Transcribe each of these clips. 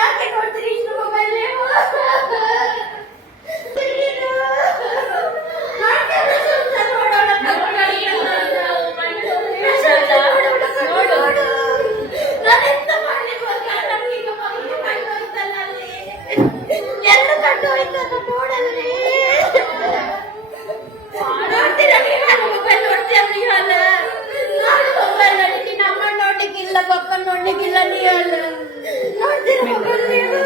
ಯಾಕೆ ನೋಡ್ತೀರಿ ಇಷ್ಟು ಮೊಬೈಲ್ ನೀವು? ನೋಡ್ಲಿಕ್ಕಿಲ್ಲ ನೀ ಅಲ್ಲ ನೋಡ್ತೀರ ಮೊಬೈಲ್ ನೀವು?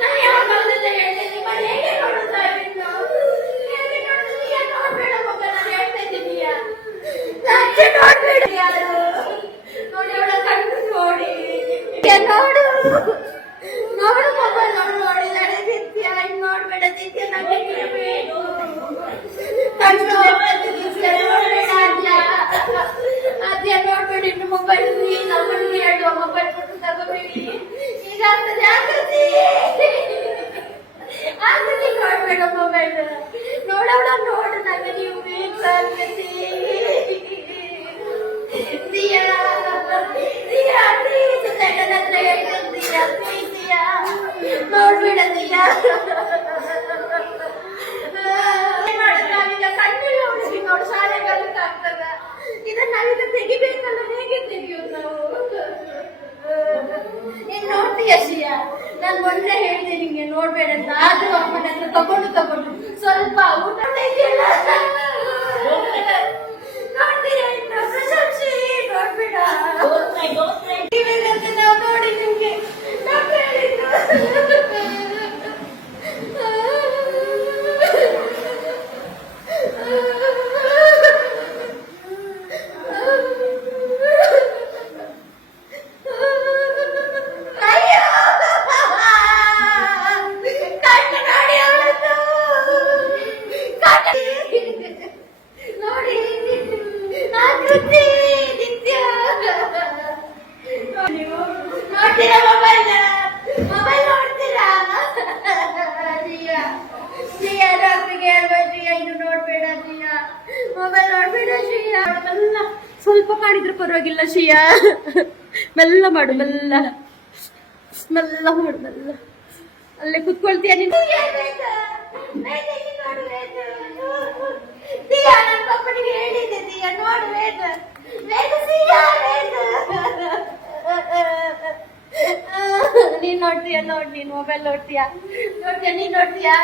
ನಾನು ಯಾವ ಕಾಲದಲ್ಲೇ ಹೇಳ್ತೀನಿ ಹೇಗೆ ನೋಡುತ್ತಾ ನೋಡ್ಬೇಡ ಮೊಬೈಲ್ ನಾನು ಹೇಳ್ತಾ ಇದ್ದೀನಿ ನೋಡ್ಬೇಡ ಯಾರು ನೋಡಿ ಅವಳ ಕಣ್ಣು ನೋಡಿ ನೋಡು ನೋಡು ಮೊಬೈಲ್ ನೋಡು ನೋಡಿದಾಳೆ ನಿತ್ಯ ಇನ್ನು ನೋಡ್ಬೇಡ ನಿತ್ಯ ನನಗೆ ಬೇಕು ಕಣ್ಣು ಅದೇ ನೋಡ್ಬೇಡಿ ಇನ್ನು ಮೊಬೈಲ್ ನಮ್ಮನಿಗೆ ಹೇಳುವ ಮೊಬೈಲ್ ಕೊಟ್ಟು ತಗೋಬೇಡಿ ಈಗ ಆಗ್ತದೆ ಆಕೃತಿ ನೋಡ್ಬೇಡ ಮೊಬೈಲ್ ನೋಡೋಣ ನೋಡು ನನಗೆ ನೀವು ಬೇಕು ಆಕೃತಿ ದಿಯಾ ದಿಯಾ ಪ್ಲೀಸ್ ನನ್ನ ಹತ್ರ ಹೇಳ್ತಿದ್ದೀಯಾ ಪ್ಲೀಸ್ ದಿಯಾ ನೋಡ್ಬೇಡ ದಿಯಾ ಕಣ್ಣಲ್ಲಿ ಹುಡುಗಿ ನೋಡು ಶಾಲೆಗಳಿಗೆ ಆಗ್ತದ ಇದನ್ನ ನಾವೀಗ ತೆಗಿಬೇಕಲ್ಲ ಹೇಗೆ ತೆಗಿಯೋದು ನಾವು ನೀನ್ ನೋಡ್ತೀಯ ಶ್ರೀಯಾ ನಾನು ಮೊನ್ನೆ ಹೇಳಿದೆ ನಿಂಗೆ ನೋಡ್ಬೇಡ ಅಂತ ಆದ್ರೂ ಅಮ್ಮನ ಹತ್ರ ತಗೊಂಡು ಸ್ವಲ್ಪ ಊಟ ನೋಡ್ತೀಯ ಇನ್ನು ಪ್ರಶಂಸಿ ನೋಡ್ಬೇಡ ನಾವು ನೋಡಿ ನಿಮ್ಗೆ ಡಾಕ್ಟರ್ ಹೇಳಿದ್ರು ಸ್ವಲ್ಪ ಮಾಡಿದ್ರೆ ಪರವಾಗಿಲ್ಲ ಶ್ರೀಯಾ ಮೆಲ್ಲ ಮಾಡು ಮೆಲ್ಲ ಮೆಲ್ಲ ಮಾಡು ಮೆಲ್ಲ ಅಲ್ಲೇ ಕುತ್ಕೊಳ್ತೀಯ ನೀನು ಹೇಳಿದೆ ದಿಯಾ ನೋಡು ನೀನ್ ನೋಡ್ತೀಯ ನೋಡಿ ನೀನ್ ಮೊಬೈಲ್ ನೋಡ್ತೀಯಾ ನೀನ್ ನೋಡ್ತೀಯಾ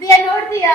ದಿಯಾ ನೋಡ್ತೀಯಾ